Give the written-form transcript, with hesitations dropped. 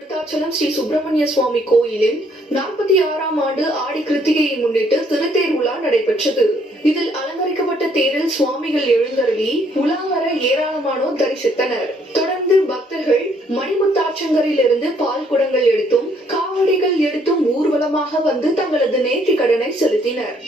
விருத்தாச்சலம் ஸ்ரீ சுப்பிரமணிய சுவாமி கோயிலின் 46ஆம் ஆண்டு ஆடி கிருத்திகையை முன்னிட்டு திருத்தேர் உலா நடைபெற்றது. இதில் அலங்கரிக்கப்பட்ட தேரில் சுவாமிகள் எழுந்தருளி உலா வர ஏராளமானோர் தரிசித்தனர். தொடர்ந்து பக்தர்கள் மணிமுத்தாற்றங்கரில் இருந்து பால் குடங்கள் எடுத்தும் காவடிகள் எடுத்தும் ஊர்வலமாக வந்து தங்களது நேர்த்தி கடனை செலுத்தினர்.